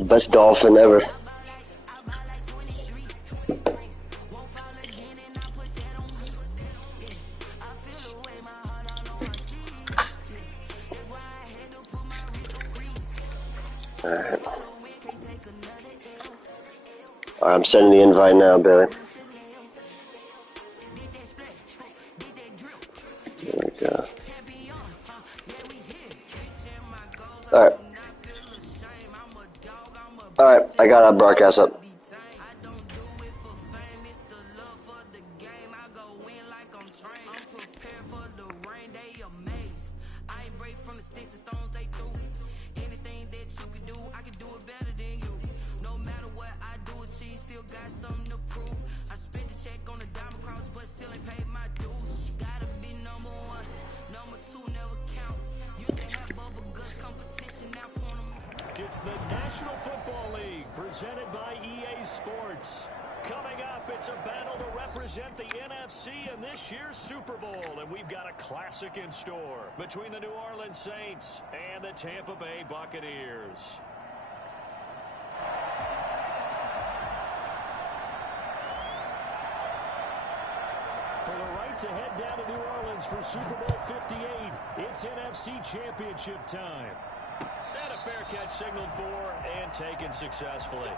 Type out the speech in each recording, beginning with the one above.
Best dolphin ever. Alright. Alright, I'm sending the invite now, Billy. There we go. Alright. Alright, I got our broadcast up. It's the National Football League presented by EA Sports. Coming up, it's a battle to represent the NFC in this year's Super Bowl. And we've got a classic in store between the New Orleans Saints and the Tampa Bay Buccaneers. For the right to head down to New Orleans for Super Bowl 58, it's NFC Championship time. And a fair catch signaled for and taken successfully.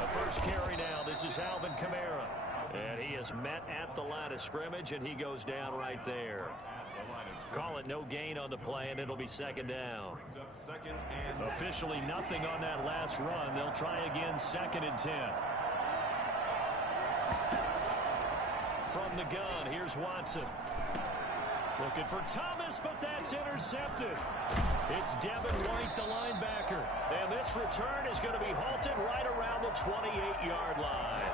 The first carry now. This is Alvin Kamara. And he is met at the line of scrimmage, and he goes down right there. Call it no gain on the play, and it'll be second down. Officially nothing on that last run. They'll try again, 2nd and 10. From the gun, here's Watson. Looking for Thomas, but that's intercepted. It's Devin White, the linebacker. And this return is going to be halted right around the 28-yard line.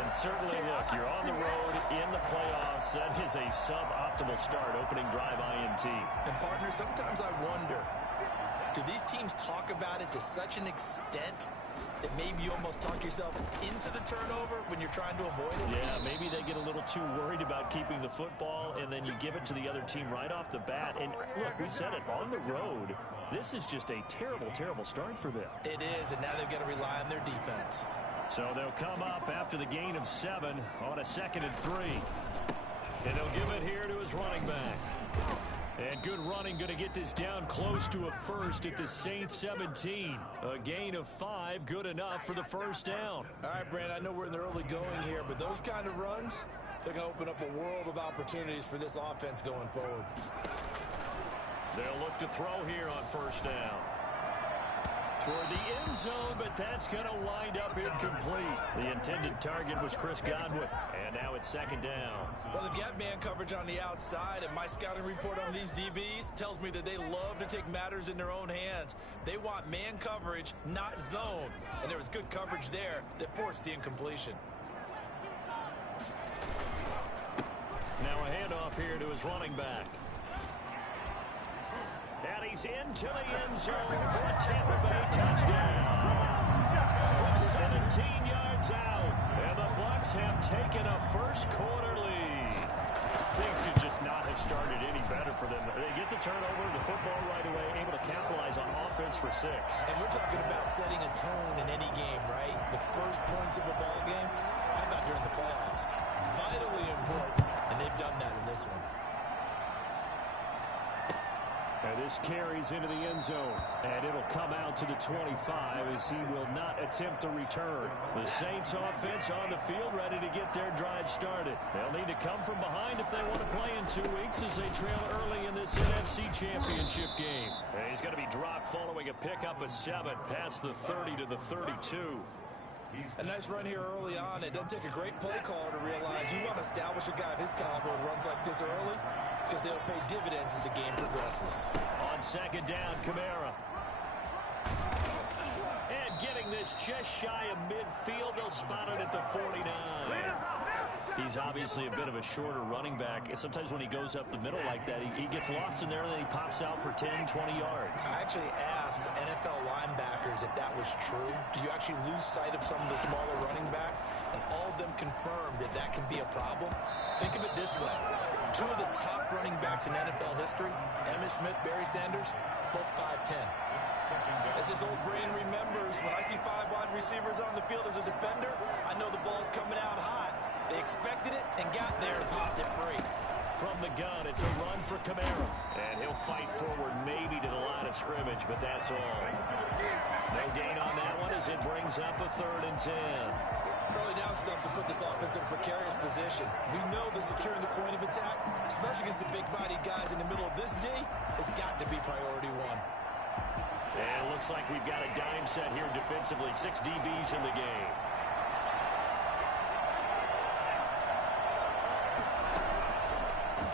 And certainly, look, you're on the road in the playoffs. That is a suboptimal start, opening drive INT. And, partner, sometimes I wonder, do these teams talk about it to such an extent that maybe you almost talk yourself into the turnover when you're trying to avoid it? Yeah, maybe they get a little too worried about keeping the football, and then you give it to the other team right off the bat. And, look, we said it, on the road, this is just a terrible, terrible start for them. It is, and now they've got to rely on their defense. So they'll come up after the gain of 7 on a 2nd and 3. And he'll give it here to his running back. And good running, going to get this down close to a first at the Saints 17. A gain of 5, good enough for the first down. All right, Brand, I know we're in the early going here, but those kind of runs, they're going to open up a world of opportunities for this offense going forward. They'll look to throw here on first down. Toward the end zone, but that's going to wind up incomplete. The intended target was Chris Godwin, and now it's 2nd down. Well, they've got man coverage on the outside, and my scouting report on these DBs tells me that they love to take matters in their own hands. They want man coverage, not zone, and there was good coverage there that forced the incompletion. Now a handoff here to his running back. And he's into the end zone for a Tampa Bay touchdown. From 17 yards out. And the Bucs have taken a first-quarter lead. Things could just not have started any better for them. They get the turnover, the football right away, able to capitalize on offense for 6. And we're talking about setting a tone in any game, right? The first points of a ball game, how about during the playoffs? Vitally important, and they've done that in this one. And this carries into the end zone, and it'll come out to the 25 as he will not attempt to return. The Saints offense on the field ready to get their drive started. They'll need to come from behind if they want to play in 2 weeks as they trail early in this NFC Championship game. And he's going to be dropped following a pickup of 7 past the 30 to the 32. A nice run here early on. It doesn't take a great play caller to realize you want to establish a guy of his caliber with runs like this early because they'll pay dividends as the game progresses. On 2nd down, Kamara. And getting this just shy of midfield. They'll spot it at the 49. He's obviously a bit of a shorter running back. Sometimes when he goes up the middle like that, he gets lost in there and then he pops out for 10, 20 yards. I actually asked NFL linebackers if that was true. Do you actually lose sight of some of the smaller running backs? And all of them confirmed that that can be a problem. Think of it this way. Two of the top running backs in NFL history, Emmitt Smith, Barry Sanders, both 5'10". As this old brain remembers, when I see 5 wide receivers on the field as a defender, I know the ball's coming out hot. They expected it and got there and popped it free. From the gun, it's a run for Kamara. And he'll fight forward maybe to the line of scrimmage, but that's all. No gain on that one as it brings up a 3rd and 10. Early down stuff to put this offense in a precarious position. We know that securing the point of attack, especially against the big-bodied guys in the middle of this D, has got to be priority 1. And it looks like we've got a dime set here defensively. 6 DBs in the game.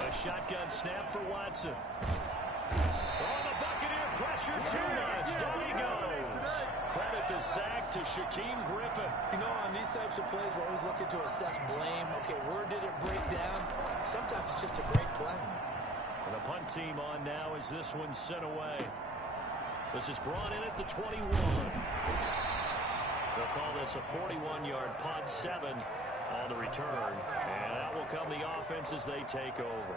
A shotgun snap for Watson. Oh, the Buccaneer pressure too much. Down he goes. Credit the sack to Shaquem Griffin. You know, on these types of plays, we're always looking to assess blame. Okay, where did it break down? Sometimes it's just a great play. And the punt team on now as this one's sent away. This is brought in at the 21. They'll call this a 41-yard punt, 7 on the return. And out will come the offense as they take over.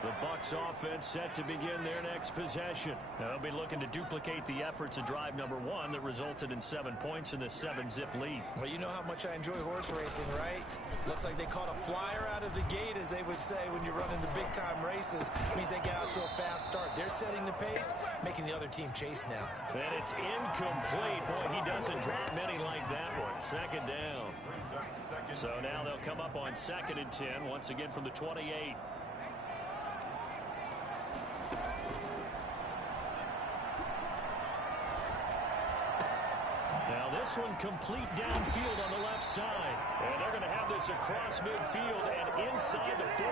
The Bucs offense set to begin their next possession. Now they'll be looking to duplicate the efforts of drive number 1 that resulted in 7 points in this 7-zip lead. Well, you know how much I enjoy horse racing, right? Looks like they caught a flyer out of the gate, as they would say when you're running the big-time races. It means they get out to a fast start. They're setting the pace, making the other team chase now. And it's incomplete. Boy, he doesn't drop many like that one. 2nd down. So now they'll come up on 2nd and 10, once again from the 28. Now this one complete downfield on the left side. And they're going to have this across midfield and inside the 45.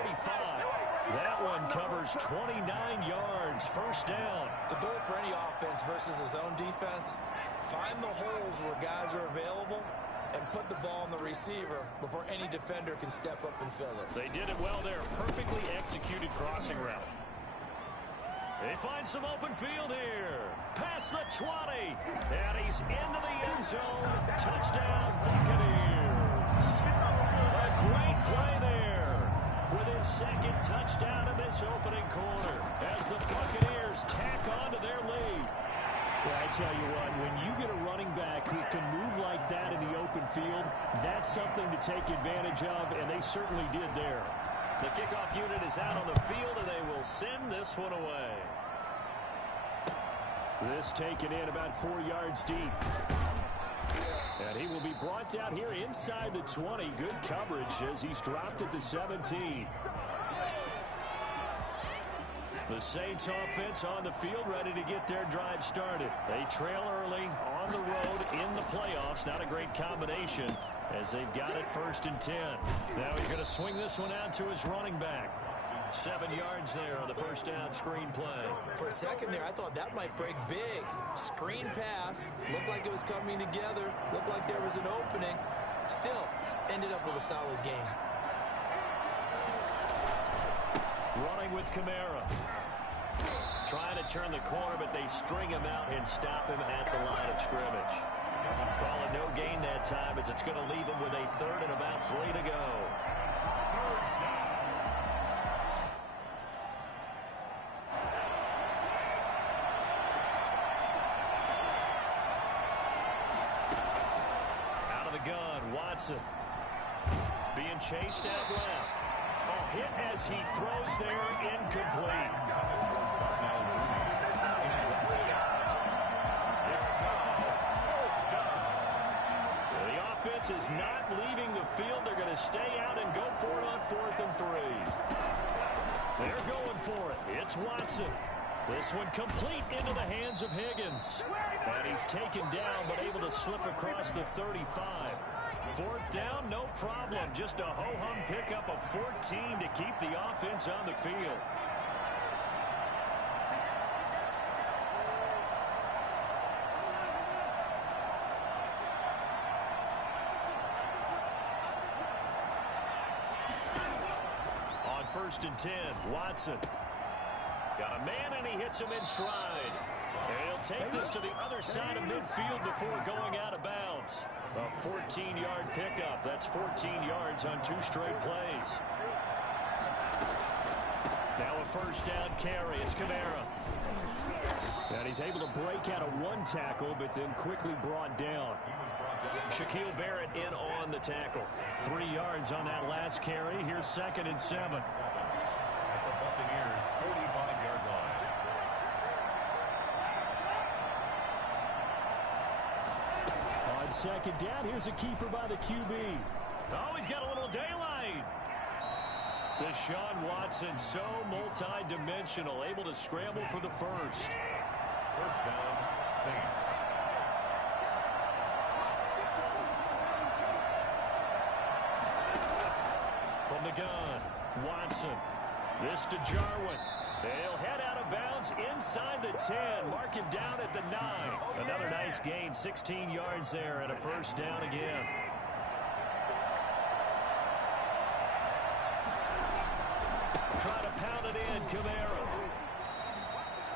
That one covers 29 yards. 1st down. The goal for any offense versus a zone defense, find the holes where guys are available and put the ball on the receiver before any defender can step up and fill it. They did it well there. Perfectly executed crossing route. They find some open field here. Past the 20. And he's into the end zone. Touchdown, Buccaneers. A great play there with his 2nd touchdown in this opening quarter as the Buccaneers tack on to their lead. Well, I tell you what, when you get a running back who can move like that in the open field, that's something to take advantage of, and they certainly did there. The kickoff unit is out on the field, and they will send this one away. This taken in about 4 yards deep. And he will be brought down here inside the 20. Good coverage as he's dropped at the 17. The Saints offense on the field ready to get their drive started. They trail early on the road in the playoffs. Not a great combination as they've got it 1st and 10. Now he's going to swing this one out to his running back. 7 yards there on the 1st down screen play. For a second there, I thought that might break big. Screen pass. Looked like it was coming together. Looked like there was an opening. Still, ended up with a solid game. Running with Kamara. Trying to turn the corner, but they string him out and stop him at the line of scrimmage. Call it no gain that time as it's going to leave him with a 3rd and about 3 to go. Out of the gun, Watson. Being chased out left. A hit as he throws there, incomplete. The offense is not leaving the field. They're going to stay out and go for it on 4th and 3. They're going for it. It's Watson. This one complete into the hands of Higgins. And he's taken down but able to slip across the 35. 4th down, no problem. Just a ho-hum pickup of 14 to keep the offense on the field. first and 10. Watson. Got a man, and he hits him in stride. And he'll take this to the other side of midfield before going out of bounds. A 14-yard pickup. That's 14 yards on 2 straight plays. Now a first down carry. It's Kamara. And he's able to break out of 1 tackle, but then quickly brought down. Shaquille Barrett in on the tackle. 3 yards on that last carry. Here's 2nd and 7. At the Buccaneers' 45-yard line. On 2nd down, here's a keeper by the QB. Oh, he's got a little daylight. Deshaun Watson, so multi-dimensional, able to scramble for the first. First down, Saints. From the gun, Watson. This to Jarwin. They'll head out of bounds inside the 10. Mark him down at the 9. Another nice gain, 16 yards there, and a first down again. Try to pound it in, Kamara.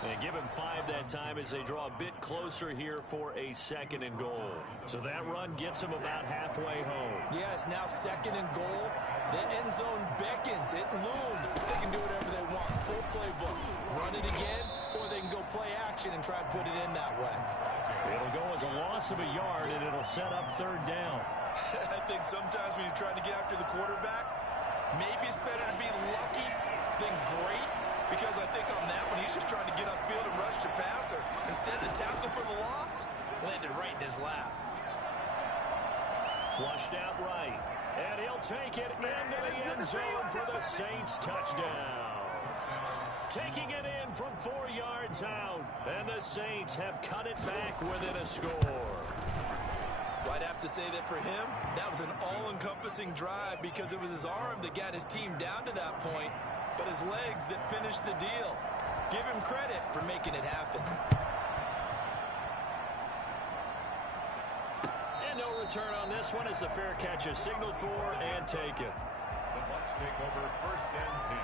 They give him 5 that time as they draw a bit closer here for a 2nd and goal. So that run gets him about halfway home. Yeah, it's now 2nd and goal. The end zone beckons. It looms. They can do whatever they want. Full playbook. Run it again, or they can go play action and try to put it in that way. It'll go as a loss of a yard, and it'll set up 3rd down. I think sometimes when you're trying to get after the quarterback, maybe it's better to be lucky than great. Because I think on that one, he's just trying to get upfield and rush the passer. Instead, the tackle for the loss landed right in his lap. Flushed out right. And he'll take it into the end zone for the Saints touchdown. Taking it in from 4 yards out. And the Saints have cut it back within a score. Well, I'd have to say that for him, that was an all-encompassing drive because it was his arm that got his team down to that point. But his legs that finished the deal. Give him credit for making it happen. And no return on this one as the fair catch is signaled for and taken. The Bucs take over 1st and 10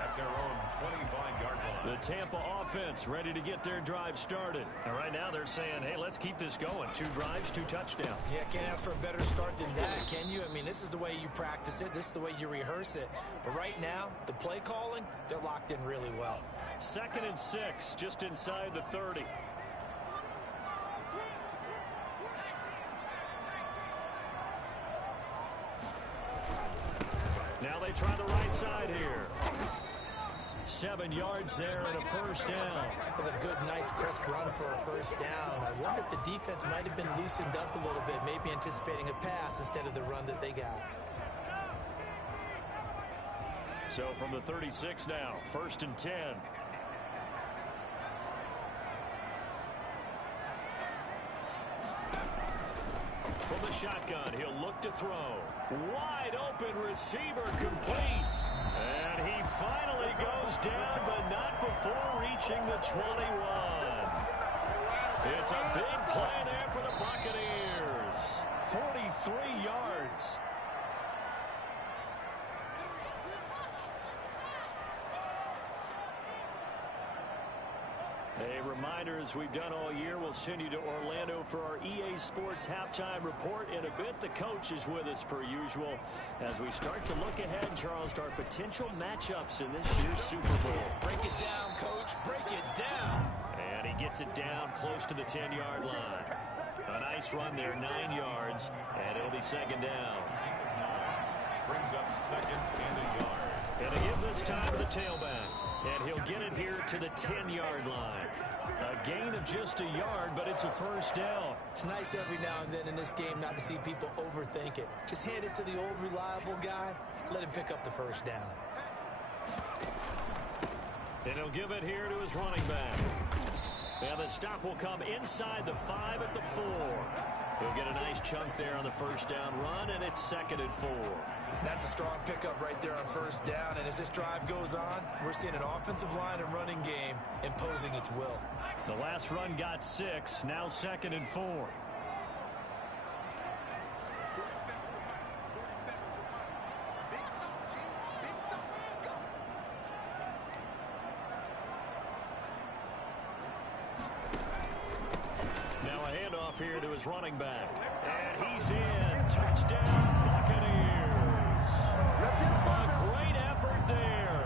at their own 25-yard line. The Tampa offense ready to get their drive started. And right now they're saying, hey, let's keep this going. 2 drives, 2 touchdowns. Yeah, can't ask for a better start than that, can you? I mean, this is the way you practice it. This is the way you rehearse it. But right now, the play calling, they're locked in really well. 2nd and 6, just inside the 30. Now they try the right side here. 7 yards there and a first down. That was a good, nice, crisp run for a first down. I wonder if the defense might have been loosened up a little bit, maybe anticipating a pass instead of the run that they got. So from the 36 now, 1st and 10. From the shotgun, he'll look to throw. Wide open receiver complete. And he finally goes down, but not before reaching the 21. It's a big play there for the Buccaneers. 43 yards. A reminder, as we've done all year, we'll send you to Orlando for our EA Sports halftime report. In a bit, the coach is with us per usual as we start to look ahead, Charles, to our potential matchups in this year's Super Bowl. Break it down, coach. Break it down. And he gets it down close to the 10-yard line. A nice run there, 9 yards, and it'll be 2nd down. Brings up 2nd and a yard. And they give this time to the tailback. And he'll get it here to the 10-yard line. A gain of just a yard, but it's a first down. It's nice every now and then in this game not to see people overthink it. Just hand it to the old reliable guy. Let him pick up the first down. And he'll give it here to his running back. And the stop will come inside the 5 at the 4. He'll get a nice chunk there on the first down run, and it's 2nd and 4. That's a strong pickup right there on first down. And as this drive goes on, we're seeing an offensive line and running game imposing its will. The last run got 6, now 2nd and 4. here to his running back. And he's in. Touchdown, Buccaneers. A great effort there.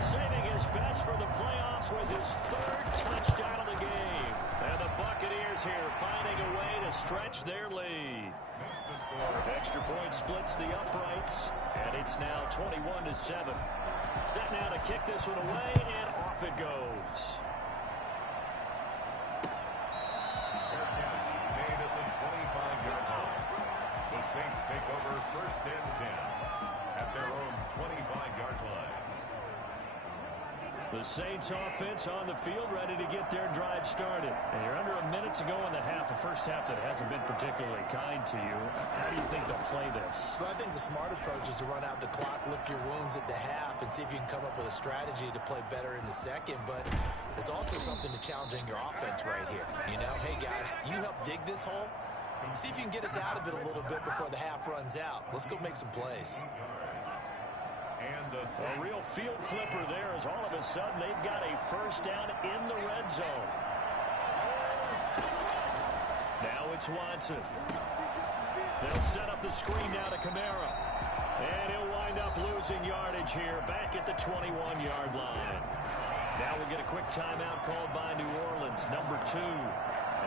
Saving his best for the playoffs with his third touchdown of the game. And the Buccaneers here finding a way to stretch their lead. Extra point splits the uprights, and it's now 21-7. Set now to kick this one away, and off it goes. Fair catch made at the 25-yard line. The Saints take over 1st and 10 at their own 25-yard line. The Saints offense on the field ready to get their drive started. And you're under a minute to go in the half, a first half that hasn't been particularly kind to you. How do you think they'll play this? Well, I think the smart approach is to run out the clock, lick your wounds at the half, and see if you can come up with a strategy to play better in the second. But there's also something to challenging your offense right here. You know, hey, guys, you help dig this hole. See if you can get us out of it a little bit before the half runs out. Let's go make some plays. A real field flipper there as all of a sudden they've got a first down in the red zone. Now it's Watson. They'll set up the screen now to Kamara. And he'll wind up losing yardage here back at the 21-yard line. Now we'll get a quick timeout called by New Orleans, number 2,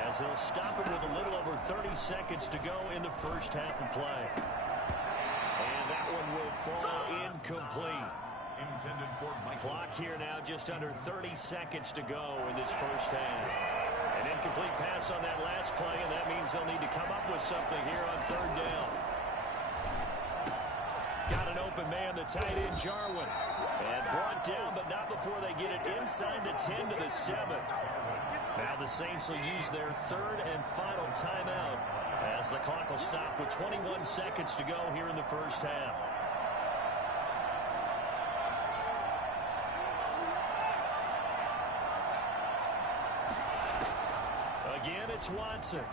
as they'll stop it with a little over 30 seconds to go in the first half of play. And that one will fall incomplete. Intended for Michael. Clock here now just under 30 seconds to go in this first half. An incomplete pass on that last play, and that means they'll need to come up with something here on 3rd down. Got an open man, the tight end, Jarwin. And brought down, but not before they get it inside the 10 to the 7. Now the Saints will use their 3rd and final timeout as the clock will stop with 21 seconds to go here in the first half. Again, it's Watson.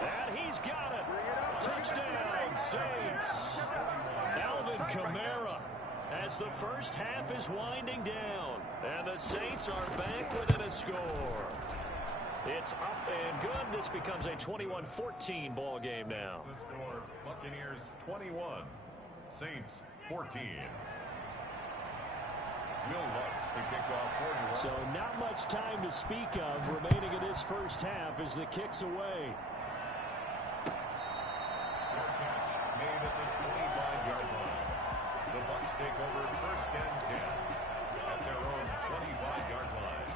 And he's got it. Touchdown, Saints. Alvin Kamara as the first half is winding down. And the Saints are back within a score. It's up and good. This becomes a 21-14 ball game now. The score, Buccaneers 21, Saints 14. Will Lutz to kick off 41. So not much time to speak of remaining in this first half as the kick's away. Fair catch made at the 25-yard line. The Bucs take over 1st and 10 at their own 25-yard line.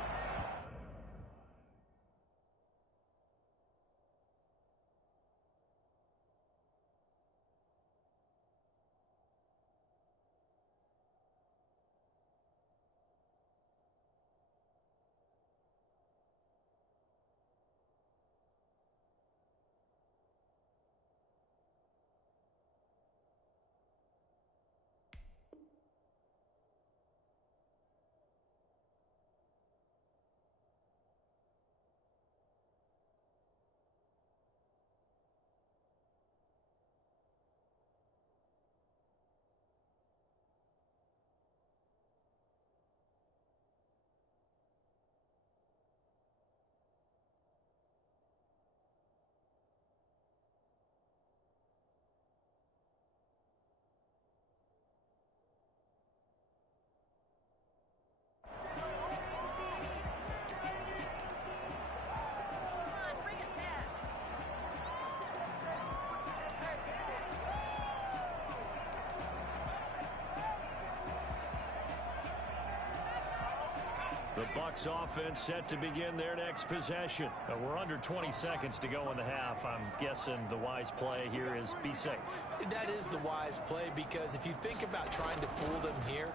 The Bucs offense set to begin their next possession. We're under 20 seconds to go in the half. I'm guessing the wise play here is be safe. That is the wise play, because if you think about trying to fool them here,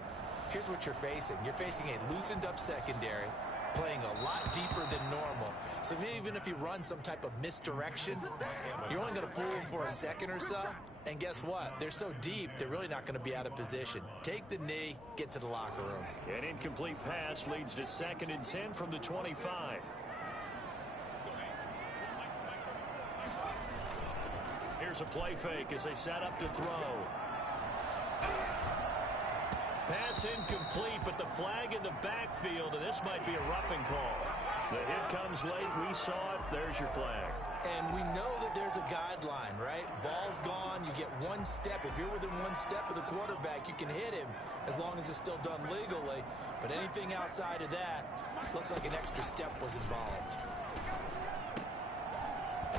here's what you're facing. You're facing a loosened up secondary, playing a lot deeper than normal. So even if you run some type of misdirection, you're only going to fool them for a second or so. And guess what? They're so deep, they're really not going to be out of position. Take the knee, get to the locker room. An incomplete pass leads to 2nd and 10 from the 25. Here's a play fake as they set up to throw. Pass incomplete, but the flag in the backfield, and this might be a roughing call. The hit comes late. We saw it. There's your flag. And we know that there's a guideline, right? Ball's gone, you get one step. If you're within one step of the quarterback, you can hit him as long as it's still done legally. But anything outside of that, looks like an extra step was involved.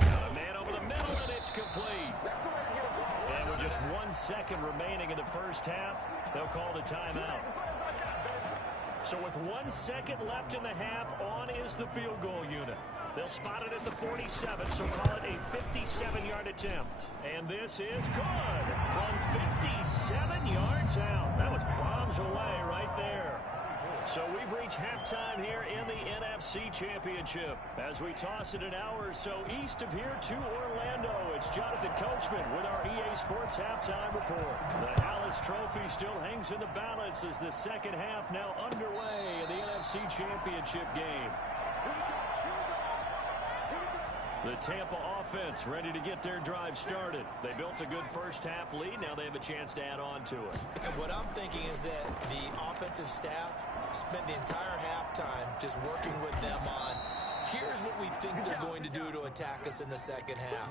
Got a man over the middle, and it's complete. And with just 1 second remaining in the first half, they'll call the timeout. So with 1 second left in the half, on is the field goal unit. They'll spot it at the 47, so call it a 57-yard attempt. And this is good from 57 yards out. That was bombs away right there. So we've reached halftime here in the NFC Championship. As we toss it an hour or so east of here to Orlando, it's Jonathan Coachman with our EA Sports Halftime Report. The Hallis Trophy still hangs in the balance as the second half now underway in the NFC Championship game. The Tampa offense ready to get their drive started. They built a good first half lead. Now they have a chance to add on to it. And what I'm thinking is that the offensive staff spent the entire halftime just working with them on, here's what we think they're going to do to attack us in the second half.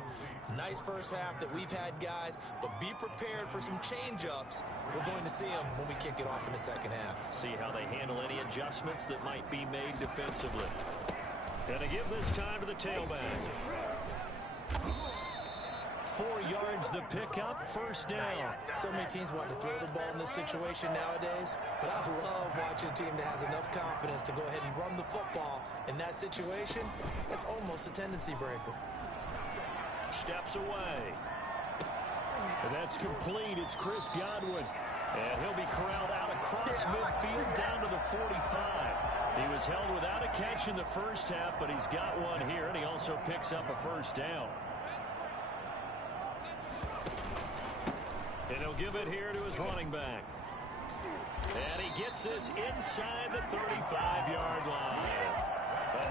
Nice first half that we've had, guys, but be prepared for some change-ups. We're going to see them when we kick it off in the second half. See how they handle any adjustments that might be made defensively. Gonna give this time to the tailback. 4 yards the pickup, first down. So many teams want to throw the ball in this situation nowadays, but I love watching a team that has enough confidence to go ahead and run the football. In that situation, that's almost a tendency breaker. Steps away. And that's complete. It's Chris Godwin. And he'll be corralled out across midfield down to the 45. He was held without a catch in the first half, but he's got one here, and he also picks up a first down. And he'll give it here to his running back. And he gets this inside the 35-yard line.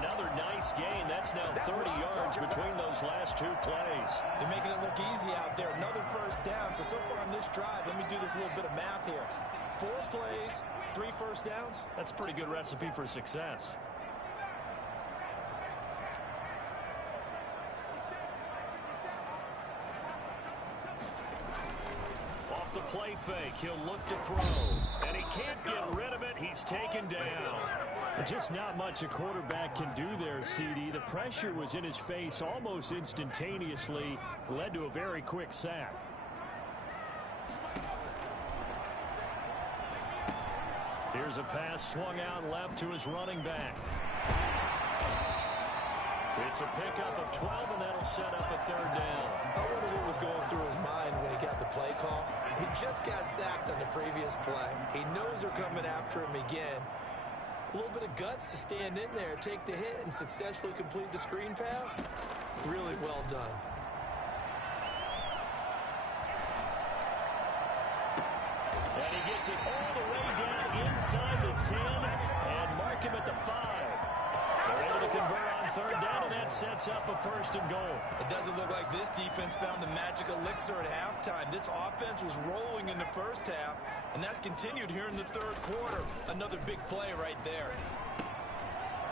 Another nice gain. That's now 30 yards between those last two plays. They're making it look easy out there. Another first down. So far on this drive, let me do this little bit of math here. 4 plays, 3 first downs. That's a pretty good recipe for success. Off the play fake, he'll look to throw. And he can't get rid of it. He's taken down. Just not much a quarterback can do there, CD. The pressure was in his face almost instantaneously, led to a very quick sack. Here's a pass swung out left to his running back. It's a pickup of 12, and that'll set up a third down. I wonder what was going through his mind when he got the play call. He just got sacked on the previous play. He knows they're coming after him again. A little bit of guts to stand in there, take the hit, and successfully complete the screen pass. Really well done. And he gets it all the way down inside the 10 and mark him at the 5. They're able to convert on third down, and that sets up a first and goal. It doesn't look like this defense found the magic elixir at halftime. This offense was rolling in the first half, and that's continued here in the third quarter. Another big play right there.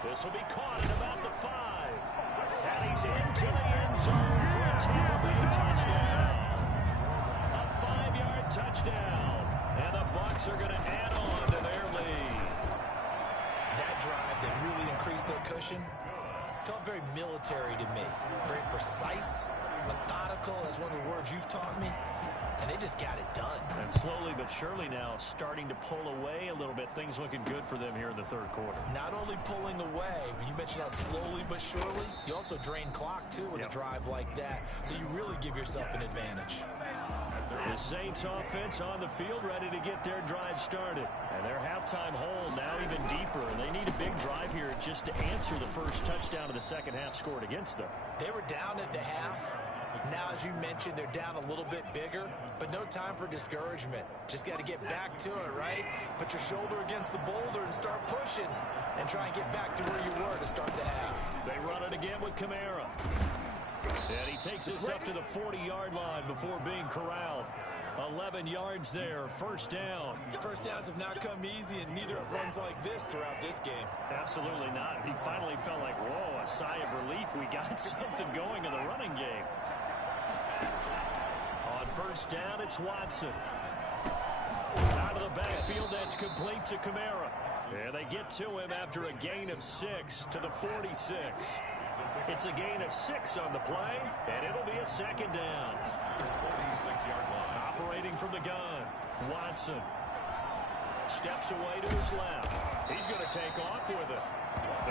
This will be caught at about the 5. And he's into the end zone for a Tampa Bay touchdown. A 5-yard touchdown. And the Bucs are going to add on to their lead. That drive that really increased their cushion felt very military to me. Very precise, methodical, as one of the words you've taught me. And they just got it done. And slowly but surely now starting to pull away a little bit. Things looking good for them here in the third quarter. Not only pulling away, but you mentioned that slowly but surely. You also drain clock, too, with a drive like that. So you really give yourself an advantage. The Saints offense on the field ready to get their drive started. And their halftime hole now even deeper. And they need a big drive here just to answer the first touchdown of the second half scored against them. They were down at the half. Now, as you mentioned, they're down a little bit bigger, but no time for discouragement. Just got to get back to it, right? Put your shoulder against the boulder and start pushing and try and get back to where you were to start the half. They run it again with Kamara. And he takes us up to the 40-yard line before being corralled. 11 yards there, first down. First downs have not come easy, and neither have runs like this throughout this game. Absolutely not. He finally felt like, whoa, a sigh of relief. We got something going in the running game. On first down, it's Watson. Out of the backfield, that's complete to Kamara. And they get to him after a gain of 6 to the 46. It's a gain of 6 on the play, and it'll be a second down. 46-yard line. Operating from the gun, Watson steps away to his left. He's going to take off with it,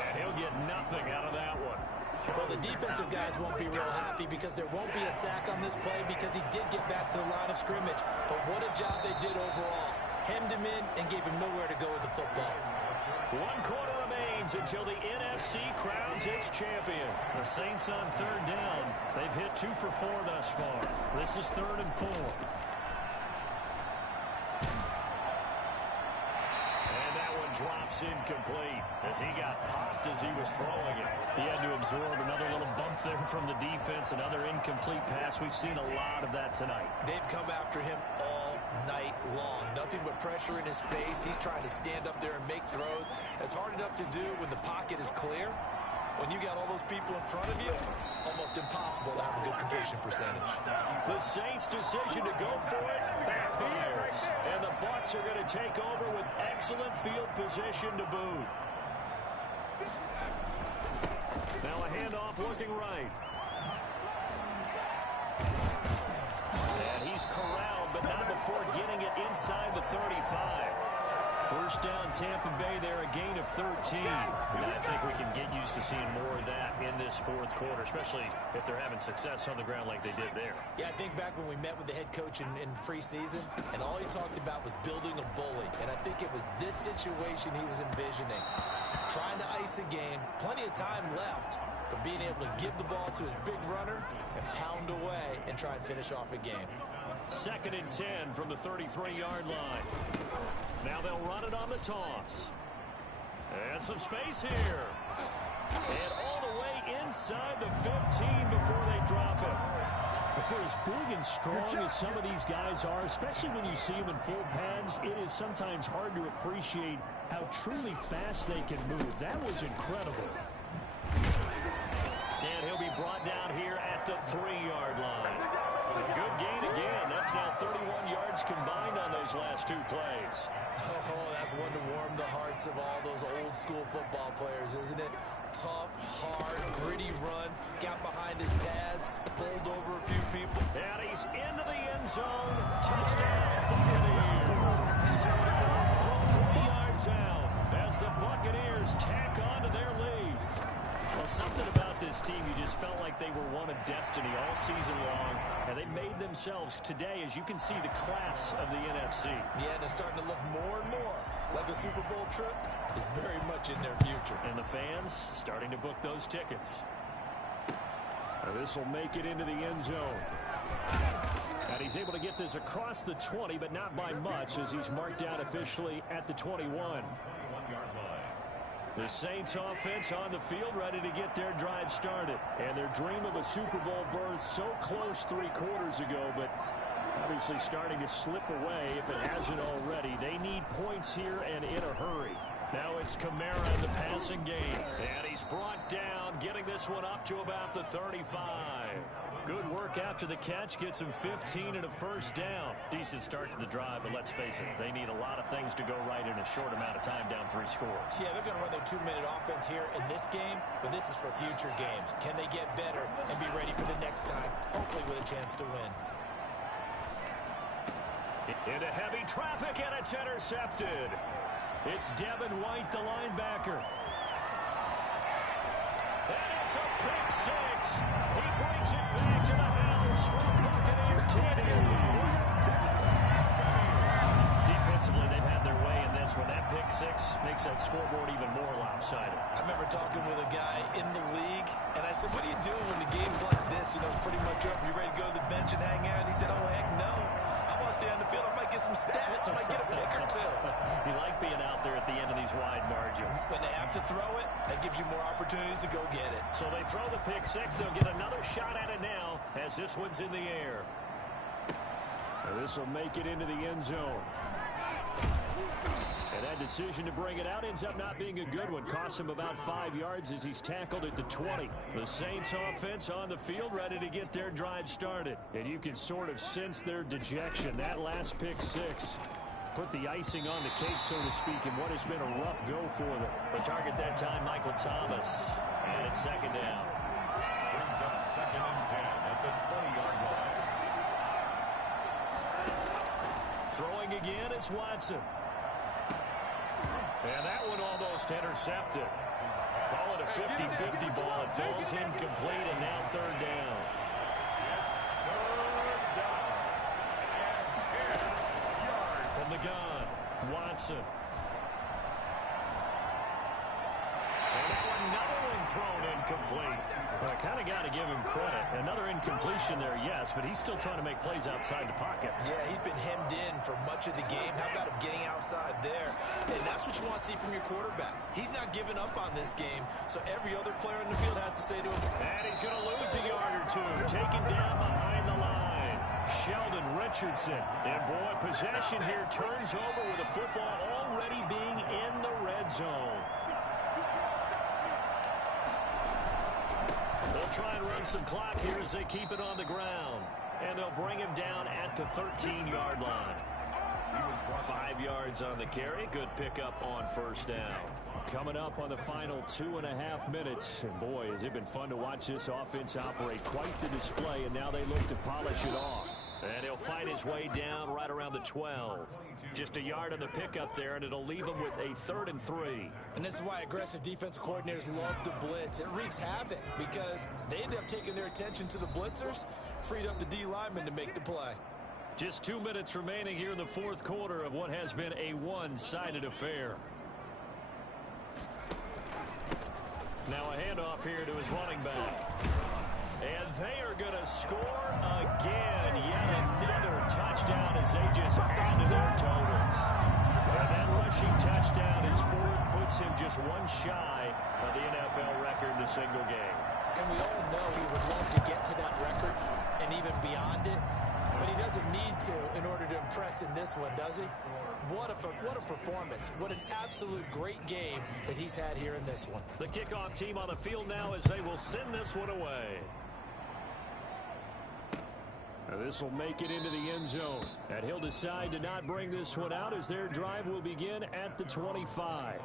and he'll get nothing out of that one. Well, the defensive guys won't be real happy because there won't be a sack on this play because he did get back to the line of scrimmage. But what a job they did overall. Hemmed him in and gave him nowhere to go with the football. 1 quarter remains until the NFC crowns its champion. The Saints on third down. They've hit 2 for 4 thus far. This is 3rd and 4. And that one drops incomplete as he got popped as he was throwing it. He had to absorb another little bump there from the defense, another incomplete pass. We've seen a lot of that tonight. They've come after him all night long. Nothing but pressure in his face. He's trying to stand up there and make throws. It's hard enough to do when the pocket is clear. When you got all those people in front of you, almost impossible to have a good completion percentage. The Saints' decision to go for it backfires. And the Bucs are going to take over with excellent field position to boot. Now a handoff looking right. And he's corralled, but not before getting it inside the 35. First down, Tampa Bay there, a gain of 13. And I think we can get used to seeing more of that in this 4th quarter, especially if they're having success on the ground like they did there. Yeah, I think back when we met with the head coach in preseason, and all he talked about was building a bully. And I think it was this situation he was envisioning. Trying to ice a game, plenty of time left, but being able to give the ball to his big runner and pound away and try and finish off a game. 2nd and 10 from the 33-yard line. Now they'll run it on the toss. And some space here. And all the way inside the 15 before they drop it. For as big and strong as some of these guys are, especially when you see them in full pads, it is sometimes hard to appreciate how truly fast they can move. That was incredible. And he'll be brought down here at the 3-yard line. Good gain again. That's now 31 yards combined on those last 2 plays. Oh, that's one to warm the hearts of all those old school football players, isn't it? Tough, hard, gritty run. Got behind his pads, bowled over a few people. And he's into the end zone. Touchdown, Buccaneers. From 3 yards out as the Buccaneers tack on to their lead. Well, something about this team, you just felt like they were one of destiny all season long, and they made themselves today, as you can see, the class of the NFC. Yeah, and it's starting to look more and more like a Super Bowl trip is very much in their future. And the fans starting to book those tickets. This will make it into the end zone. And he's able to get this across the 20, but not by much, as he's marked down officially at the 21. 21-yard line. The Saints offense on the field ready to get their drive started. And their dream of a Super Bowl berth so close 3 quarters ago, but obviously starting to slip away if it hasn't already. They need points here and in a hurry. Now it's Kamara in the passing game. And he's brought down, getting this one up to about the 35. Good work after the catch. Gets him 15 and a first down. Decent start to the drive, but let's face it, they need a lot of things to go right in a short amount of time, down 3 scores. Yeah, they're going to run their 2-minute offense here in this game, but this is for future games. Can they get better and be ready for the next time, hopefully with a chance to win? Into heavy traffic, and it's intercepted. It's Devin White, the linebacker. And it's a pick 6. He brings it back to the house for a Buccaneer TD. Defensively, they've had their way in this one. That pick 6 makes that scoreboard even more lopsided. I remember talking with a guy in the league, and I said, what do you do when the game's like this? You know, it's pretty much over. You ready to go to the bench and hang out? And he said, oh, heck no. I want to stay on the field. I might get some stats. I might get a pick or 2. You like being out there at the end of these wide margins. When they have to throw it, that gives you more opportunities to go get it. So they throw the pick 6. They'll get another shot at it now as this one's in the air. And this will make it into the end zone. And that decision to bring it out ends up not being a good one. Costs him about 5 yards as he's tackled at the 20. The Saints offense on the field ready to get their drive started. And you can sort of sense their dejection. That last pick six put the icing on the cake, so to speak, in what has been a rough go for them. The target that time, Michael Thomas. And it's second down. Brings up 2nd and 10 at the 20-yard line. Throwing again is Watson. And that one almost intercepted. Call it a 50-50 ball. It falls incomplete, and now third down. From the gun, Watson. And that one, another one thrown incomplete. Well, I kind of got to give him credit. Another incompletion there, yes, but he's still trying to make plays outside the pocket. Yeah, he's been hemmed in for much of the game. How about him getting outside there? And that's what you want to see from your quarterback. He's not giving up on this game, so every other player in the field has to say to him. And he's going to lose a yard or two. Taken down behind the line. Sheldon Richardson. And boy, possession here turns over with the football already being in the red zone. They'll try and run some clock here as they keep it on the ground. And they'll bring him down at the 13-yard line. 5 yards on the carry. Good pickup on first down. Coming up on the final 2.5 minutes. And boy, has it been fun to watch this offense operate. Quite the display, and now they look to polish it off. And he'll fight his way down right around the 12. Just a yard on the pickup there, and it'll leave him with a 3rd and 3. And this is why aggressive defensive coordinators love to blitz. It wreaks havoc because they end up taking their attention to the blitzers, freed up the D lineman to make the play. Just 2 minutes remaining here in the fourth quarter of what has been a one-sided affair. Now a handoff here to his running back. And they are going to score again. Yet another touchdown as they just add to their totals. And that rushing touchdown is 4th, puts him just one shy of the NFL record in a single game. And we all know he would love to get to that record and even beyond it. But he doesn't need to in order to impress in this one, does he? What a performance. What an absolute great game that he's had here in this one. The kickoff team on the field now as they will send this one away. This will make it into the end zone. And he'll decide to not bring this one out as their drive will begin at the 25.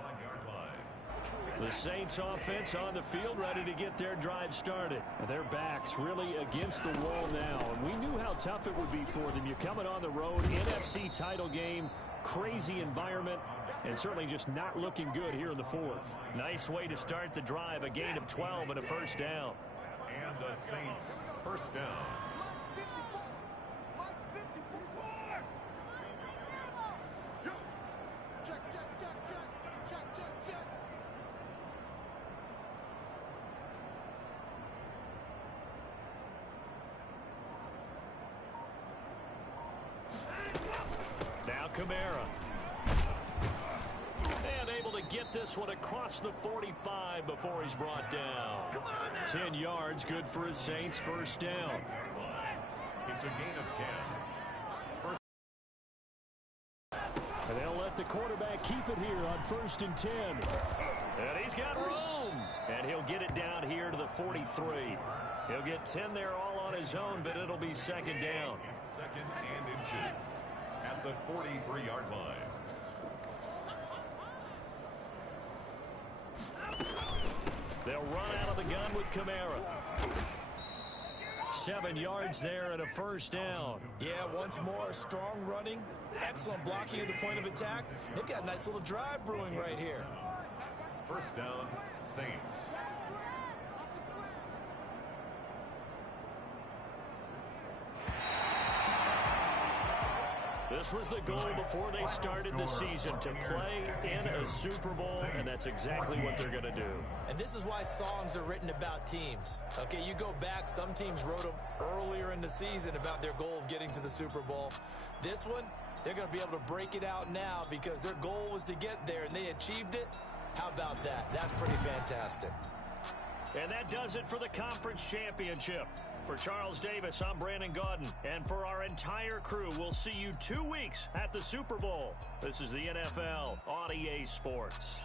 The Saints offense on the field ready to get their drive started. And their backs really against the wall now. And we knew how tough it would be for them. You're coming on the road, NFC title game, crazy environment, and certainly just not looking good here in the fourth. Nice way to start the drive, a gain of 12 and a first down. And the Saints first down. Now Kamara. And able to get this one across the 45 before he's brought down. 10 yards, good for his Saints, first down. It's a gain of 10. And they'll let the quarterback keep it here on 1st and 10. And he's got room. And he'll get it down here to the 43. He'll get 10 there all on his own, but it'll be second down. Second and inches at the 43-yard line. They'll run out of the gun with Kamara. 7 yards there and a first down. Yeah, once more, strong running, excellent blocking at the point of attack. They've got a nice little drive brewing right here. First down, Saints. This was the goal before they started the season, to play in a Super Bowl, and that's exactly what they're going to do. And this is why songs are written about teams. Okay, you go back, some teams wrote them earlier in the season about their goal of getting to the Super Bowl. This one, they're going to be able to break it out now because their goal was to get there, and they achieved it. How about that? That's pretty fantastic. And that does it for the conference championship. For Charles Davis, I'm Brandon Gaudin. And for our entire crew, we'll see you 2 weeks at the Super Bowl. This is the NFL on EA Sports.